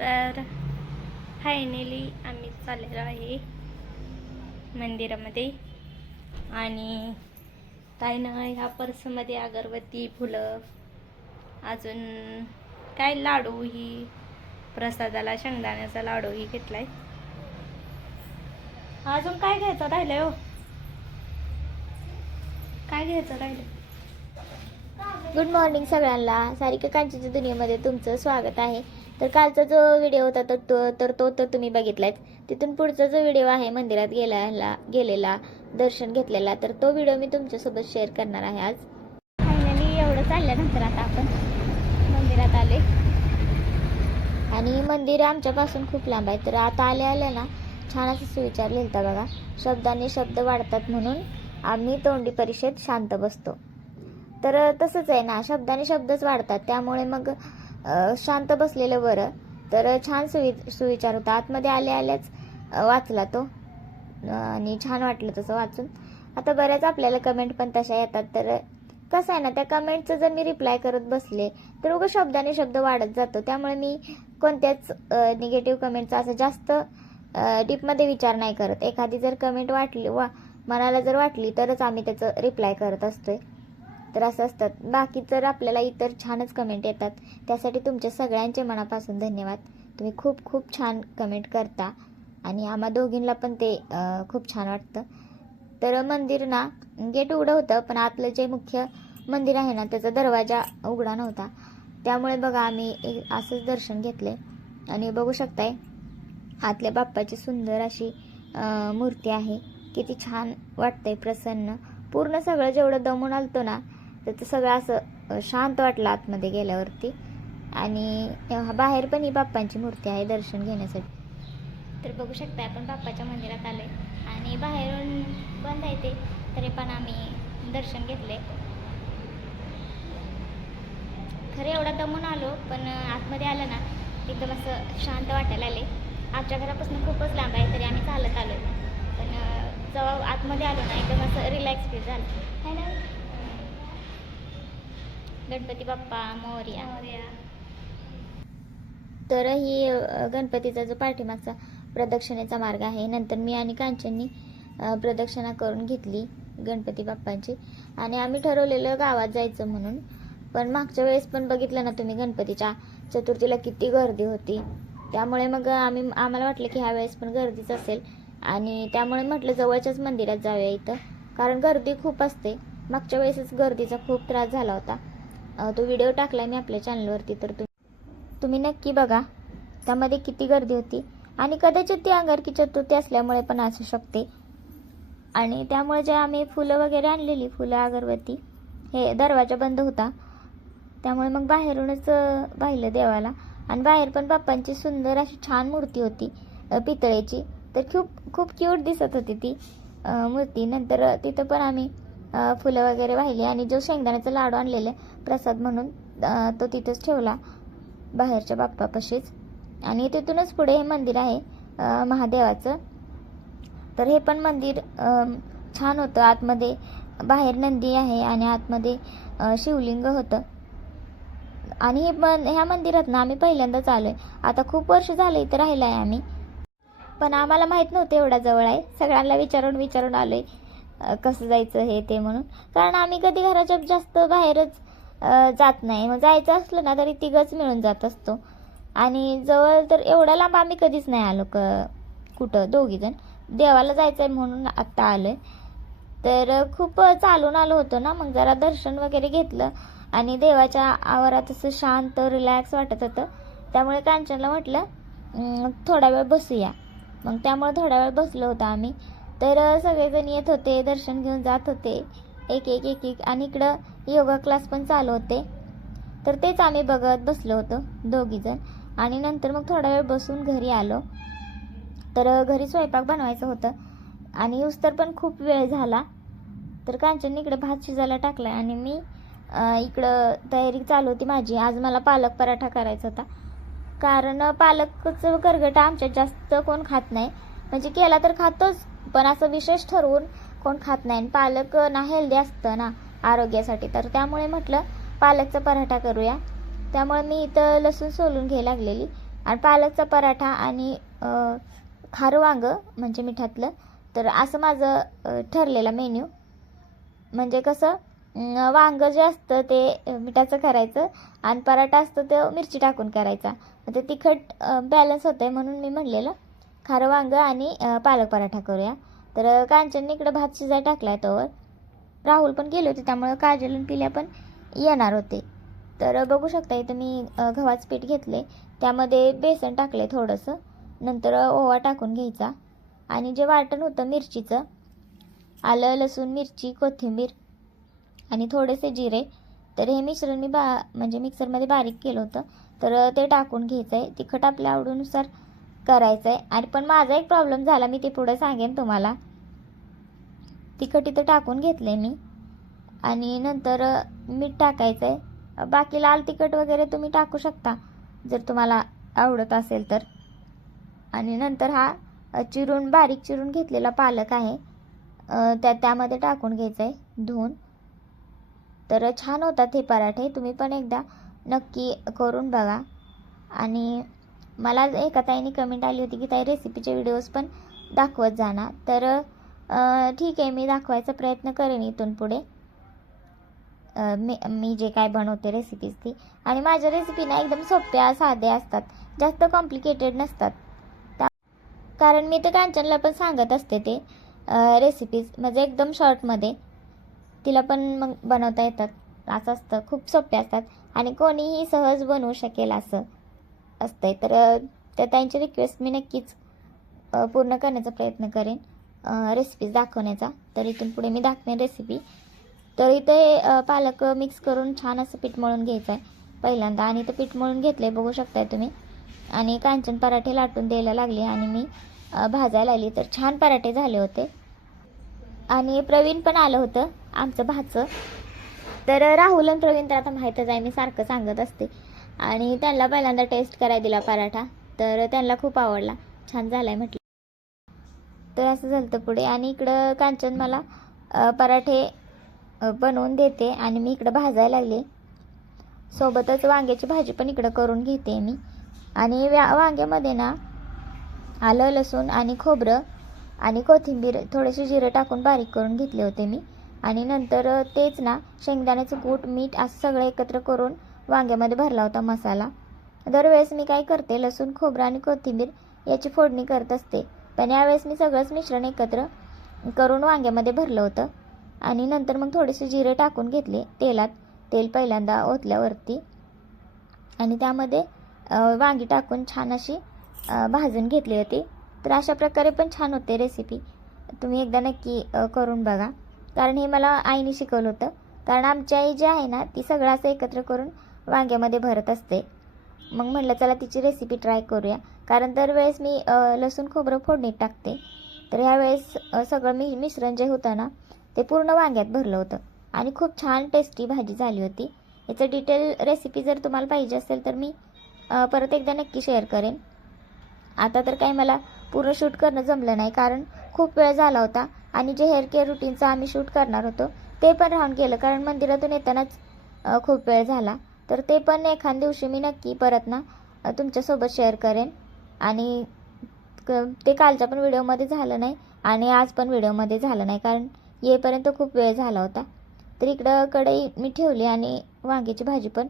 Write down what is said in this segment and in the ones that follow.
तर फायनली आम्ही चाललेलो आहे मंदिरामध्ये आणि काय ना ह्या पर्समध्ये अगरबत्ती फुलं अजून काय लाडू ही प्रसादाला शेंगदाण्याचा लाडू ही घेतलाय. अजून काय घ्यायचं राहिलंय हो? काय घ्यायचं राहिलं? गुड मॉर्निंग सगळ्यांना. सारिका कांचनच्या दुनियेमध्ये तुमचं स्वागत आहे. तर कालचा जो व्हिडिओ होता तो तुम्ही बघितलाय. तिथून पुढचा जो व्हिडिओ आहे मंदिरात गेलेला दर्शन घेतलेला, तर तो व्हिडिओ मी तुमच्यासोबत शेअर करणार आहे आज. फायनली एवढं चालल्यानंतर आता आपण मंदिरात आले आणि मंदिर आमच्यापासून खूप लांब आहे. तर आता आल्या ना छान असं सुविचार लिहिता बघा, शब्दाने शब्द वाढतात म्हणून आम्ही तोंडी परीक्षेत शांत बसतो. तर तसंच आहे ना, शब्दाने शब्दच वाढतात, त्यामुळे मग शांत बसलेलं बरं. तर छान सुविचार होता. आतमध्ये आल्याच वाचला तो आणि छान वाटलं तसं वाचून. आता बऱ्याच आपल्याला कमेंट पण तशा येतात. तर कसं आहे ना, त्या कमेंटचं जर मी रिप्लाय करत बसले तर उगाच शब्दाने शब्द वाढत जातो. त्यामुळे मी कोणत्याच निगेटिव्ह कमेंटचा असं जास्त डीपमध्ये विचार नाही करत. एखादी जर कमेंट मनाला जर वाटली तरच आम्ही त्याचं रिप्लाय करत असतोय. तर असं असतात. बाकी तर आपल्याला इतर छानच कमेंट येतात. त्यासाठी तुमच्या सगळ्यांचे मनापासून धन्यवाद. तुम्ही खूप खूप छान कमेंट करता आणि आम्हा दोघींना पण ते खूप छान वाटतं. तर मंदिर ना गेट उघडं होतं, पण आतलं जे मुख्य मंदिर आहे ना त्याचा दरवाजा उघडा नव्हता. त्यामुळे बघा आम्ही असंच दर्शन घेतले आणि बघू शकताय आतल्या बाप्पाची सुंदर अशी मूर्ती आहे. किती छान वाटतंय, प्रसन्न. पूर्ण सगळं जेवढं दमून आलतो ना तर सगळं असं शांत वाटलं आतमध्ये गेल्यावरती. आणि बाहेर पण ही बाप्पांची मूर्ती आहे दर्शन घेण्यासाठी. तर बघू शकता आपण बाप्पाच्या मंदिरात आले आणि बाहेरून बंद आहे ते, तरी पण आम्ही दर्शन घेतले. खरे एवढा दमून आलो, पण आतमध्ये आलं ना एकदम असं शांत वाटायला आले. आमच्या घरापासून खूपच लांब आहे, तरी आम्ही चालत आलो. पण जेव्हा आतमध्ये आलो ना एकदम असं रिलॅक्स फील झालं आहे ना. गणपती बाप्पा मोरया. तर ही गणपतीचा जो पाठीमागचा प्रदक्षिणेचा मार्ग आहे. नंतर मी आणि कांचननी प्रदक्षिणा करून घेतली गणपती बाप्पांची आणि आम्ही ठरवलेलं गावात जायचं म्हणून. पण मागच्या वेळेस पण बघितलं ना तुम्ही, गणपतीच्या चतुर्थीला किती गर्दी होती. त्यामुळे मग आम्हाला वाटलं की ह्या वेळेस पण गर्दीच असेल आणि त्यामुळे म्हटलं जवळच्याच मंदिरात जाऊया इथं, कारण गर्दी खूप असते. मागच्या वेळेसच गर्दीचा खूप त्रास झाला होता. तो व्हिडिओ टाकला मी आपल्या चॅनलवरती, तर तुम्ही नक्की बघा. त्यामध्ये किती गर्दी होती आणि कदाचित ती अंगारकी चतुर्थी असल्यामुळे पण असू शकते. आणि त्यामुळे जे आम्ही फुलं वगैरे आणलेली, फुलं अगरबत्ती, हे दरवाजा बंद होता. त्यामुळे मग बाहेरूनच पाहिलं देवाला. आणि बाहेर पण बाप्पांची सुंदर अशी छान मूर्ती होती पितळेची. तर खूप खूप क्यूट दिसत होती ती मूर्ती. नंतर तिथं पण आम्ही फुलं वगैरे वाहिली आणि जो शेंगदाण्याचा लाडू आणलेला प्रसाद म्हणून तो तिथंच ठेवला बाहेरच्या बाप्पापाशीच. आणि तिथूनच पुढे हे मंदिर आहे महादेवाचं. तर हे पण मंदिर छान होतं. आतमध्ये बाहेर नंदी आहे आणि आतमध्ये शिवलिंग होतं. आणि ह्या मंदिरात ना आम्ही पहिल्यांदाच आलोय. आता खूप वर्ष झाले इथं राहिलं आहे आम्ही, पण आम्हाला माहीत नव्हतं एवढा जवळ आहे. सगळ्यांना विचारून आलोय कसं जायचं हे ते म्हणून, कारण आम्ही कधी घराच्या जास्त बाहेरच जात नाही. मग जायचं असलं ना तरी तिघंच मिळून जात असतो. आणि जवळ तर एवढ्या लांब आम्ही कधीच नाही आलो कुठं दोघीजण. देवाला जायचं आहे म्हणून आत्ता आलोय. तर खूप चालून आलो होतो ना, मग जरा दर्शन वगैरे घेतलं आणि देवाच्या आवारात असं शांत रिलॅक्स वाटत होतं. त्यामुळे कांचनला म्हटलं थोडा वेळ बसूया. मग त्यामुळे थोडा वेळ बसलो होतो आम्ही. तर सगळेजण येत होते, दर्शन घेऊन जात होते एक आणि इकडं योगा क्लास पण चालू होते. तर तेच आम्ही बघत बसलो होतो दोघीजण. आणि नंतर मग थोडा वेळ बसून घरी आलो. तर घरी स्वयंपाक बनवायचं होतं आणि उस्तर पण खूप वेळ झाला. तर कांचन इकडे भात शिजायला टाकला आणि मी इकडं तयारी चालू होती माझी. आज मला पालक पराठा करायचा होता, कारण पालकचं गरगटा आमच्यात जास्त कोण खात नाही. म्हणजे केला तर खातोच, पण असं विशेष ठरवून कोण खात नाही. पालक ना हेल्दी असतं ना आरोग्यासाठी, तर त्यामुळे म्हटलं पालकचा पराठा करूया. त्यामुळे मी इथं लसूण सोलून घ्यायला लागलेली. आणि पालकचा पराठा आणि खारं वांगं म्हणजे मिठातलं. तर असं माझं ठरलेला मेन्यू. म्हणजे कसं वांगं जे असतं ते मिठाचं करायचं आणि पराठा असतो तो मिरची टाकून करायचा. ते तिखट बॅलन्स होतं आहे म्हणून मी म्हणलेलं खारं वांगं आणि पालक पराठा करूया. तर कांचनने इकडं भात शिजाय टाकला आहे तोवर. राहुल पण गेले होते त्यामुळं काजल आणि पिल्या पण येणार होते. तर बघू शकता इथं मी गव्हाचं पीठ घेतले, त्यामध्ये बेसन टाकले थोडंसं, नंतर ओवा टाकून घ्यायचा आणि जे वाटण होतं मिरचीचं, आलं लसूण मिरची कोथिंबीर आणि थोडेसे जिरे, तर हे मिश्रण मी म्हणजे मिक्सरमध्ये बारीक केलं होतं. तर ते टाकून घ्यायचं आहे. तिखट आपल्या आवडीनुसार करायचं आहे. आणि पण माझा एक प्रॉब्लेम झाला, मी ते पुढे सांगेन तुम्हाला. तिखट इथं टाकून घेतलं आहे मी आणि नंतर मीठ टाकायचं आहे. बाकी लाल तिखट वगैरे तुम्ही टाकू शकता जर तुम्हाला आवडत असेल तर. आणि नंतर हा बारीक चिरून घेतलेला पालक आहे त्यामध्ये टाकून घ्यायचं आहे धुवून. तर छान होतात हे पराठे, तुम्ही पण एकदा नक्की करून बघा. आणि मला एका ताईने कमेंट आली होती की ताई रेसिपीचे व्हिडिओज पण दाखवत जाणार. तर ठीक आहे, मी दाखवायचा प्रयत्न करेन इथून पुढे. मी जे काय बनवते रेसिपीज ती. आणि माझ्या रेसिपी ना एकदम सोप्या साध्या असतात, जास्त कॉम्प्लिकेटेड नसतात. कारण मी तर कांचनला पण सांगत असते ते रेसिपीज म्हणजे एकदम शॉर्टमध्ये, तिला पण मग बनवता येतात. असं असतं, खूप सोपे असतात आणि कोणीही सहज बनवू शकेल असं असतंय. तर त्या त्यांची रिक्वेस्ट मी नक्कीच पूर्ण करण्याचा प्रयत्न करेन रेसिपीज दाखवण्याचा. तर इथून पुढे मी दाखवेन रेसिपी. तर इथे पालक मिक्स करून छान असं पीठ मळून घ्यायचं आहे पहिल्यांदा. आणि ते पीठ मळून घेतलं आहे बघू शकताय तुम्ही. आणि कांचन पराठे लाटून द्यायला लागले आणि मी भाजायला लागली. तर छान पराठे झाले होते. आणि प्रवीण पण आलं होतं आमचं भाचं. तर राहुल आणि प्रवीण तर आता माहीतच आहे, मी सारखं सांगत असते. आणि त्यांना पहिल्यांदा टेस्ट करायला दिला पराठा, तर त्यांना खूप आवडला, छान झाला आहे म्हटलं. तर असं झालं पुढे. आणि इकडं कांचन मला पराठे बनवून देते आणि मी इकडं भाजायला लागले. सोबतच वांग्याची भाजी पण इकडं करून घेते मी. आणि वांग्यामध्ये ना आलं लसूण आणि खोबरं आणि कोथिंबीर थोडेसे जिरे टाकून बारीक करून घेतले होते मी. आणि नंतर तेच ना शेंगदाण्याचं कूट मीठ असं सगळं एकत्र करून वांग्यामध्ये भरला होता मसाला. दरवेळेस मी काय करते, लसूण खोबरं आणि कोथिंबीर याची फोडणी करत असते, पण यावेळेस मी सगळंच मिश्रण एकत्र करून वांग्यामध्ये भरलं होतं. आणि नंतर मग थोडेसे जिरे टाकून घेतले तेलात, तेल पहिल्यांदा ओतल्यावरती. आणि त्यामध्ये वांगी टाकून छान अशी भाजून घेतली होती. तर अशा प्रकारे पण छान होते रेसिपी, तुम्ही एकदा नक्की करून बघा. कारण हे मला आईने शिकवलं होतं. कारण आमची आई जी आहे ना ती सगळं असं एकत्र करून वांग्यामध्ये भरत असते. मग म्हटलं चला तिची रेसिपी ट्राय करूया. कारण दरवेळेस मी लसूण खोबरं फोडणीत टाकते, तर ह्यावेळेस सगळं मिश्रण जे होतं ना ते पूर्ण वांग्यात भरलं होतं आणि खूप छान टेस्टी भाजी झाली होती. याचं डिटेल रेसिपी जर तुम्हाला पाहिजे असेल तर मी परत एकदा नक्की शेअर करेन. आता तर काही मला पूर्ण शूट करणं जमलं नाही, कारण खूप वेळ झाला होता. आणि जे हेअर केअर रुटीनचं आम्ही शूट करणार होतो ते पण राहून गेलं, कारण मंदिरातून येतानाच खूप वेळ झाला. तर ते पण एखाद दिवशी मी नक्की परत ना तुमच्यासोबत शेअर करेन. आणि ते कालच्या पण व्हिडिओमध्ये झालं नाही आणि आज पण व्हिडिओमध्ये झालं नाही, कारण येईपर्यंत खूप वेळ झाला होता. तर इकडं कढई मी ठेवली आणि वांग्याची भाजी पण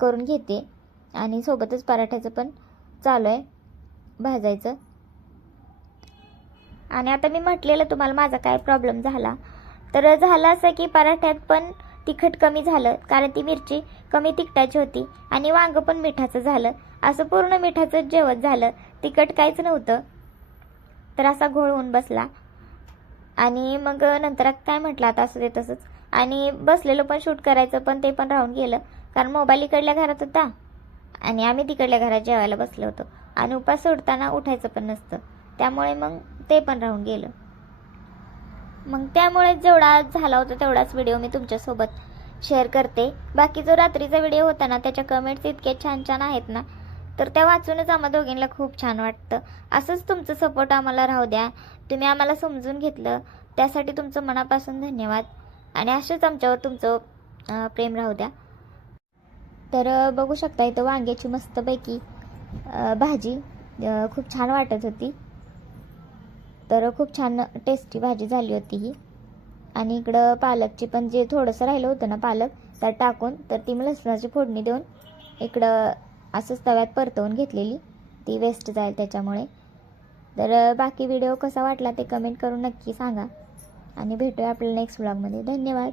करून घेते आणि सोबतच पराठ्याचं पण चालू आहे भाजायचं. आणि आता मी म्हटलेलं तुम्हाला माझा काय प्रॉब्लेम झाला, तर झालं असं की पराठ्यात पण तिखट कमी झालं, कारण ती मिरची कमी तिखटाची होती आणि वांगं पण मिठाचं झालं. असं पूर्ण मिठाचं जेवण झालं, तिखट काहीच नव्हतं. तर असा घोळ होऊन बसला. आणि मग नंतर काय म्हटलं आता असं ते तसंच. आणि बसलेलो पण शूट करायचं, पण ते पण राहून गेलं, कारण मोबाईल इकडल्या घरात होता आणि आम्ही तिकडल्या घरात जेवायला बसलो होतो. आणि उपास सोडताना उठायचं पण नसतं, त्यामुळे मग ते पण राहून गेलं. मग त्यामुळे जेवढा झाला होता तेवढाच व्हिडिओ मी तुमच्यासोबत शेअर करते. बाकी जो रात्रीचा व्हिडिओ होता ना त्याच्या कमेंट्स इतके छान छान आहेत ना, तर त्या वाचूनच आम्हा दोघींना खूप छान वाटतं. असंच तुमचं सपोर्ट आम्हाला राहू द्या. तुम्ही आम्हाला समजून घेतलं त्यासाठी तुमचं मनापासून धन्यवाद. आणि असंच आमच्यावर तुमचं प्रेम राहू द्या. तर बघू शकता इथं वांग्याची मस्तपैकी भाजी खूप छान वाटत होती. तर खूप छान टेस्टी भाजी झाली होती ही. आणि इकडं पालकची पण जे थोडंसं राहिलं होतं ना पालक त्यात टाकून, तर ती मी लसणाची फोडणी देऊन इकडं असंच तव्यात परतवून घेतलेली, ती वेस्ट जाईल त्याच्यामुळे. तर बाकी व्हिडिओ कसा वाटला ते कमेंट करून नक्की सांगा आणि भेटूया आपल्या नेक्स्ट व्लॉगमध्ये. धन्यवाद.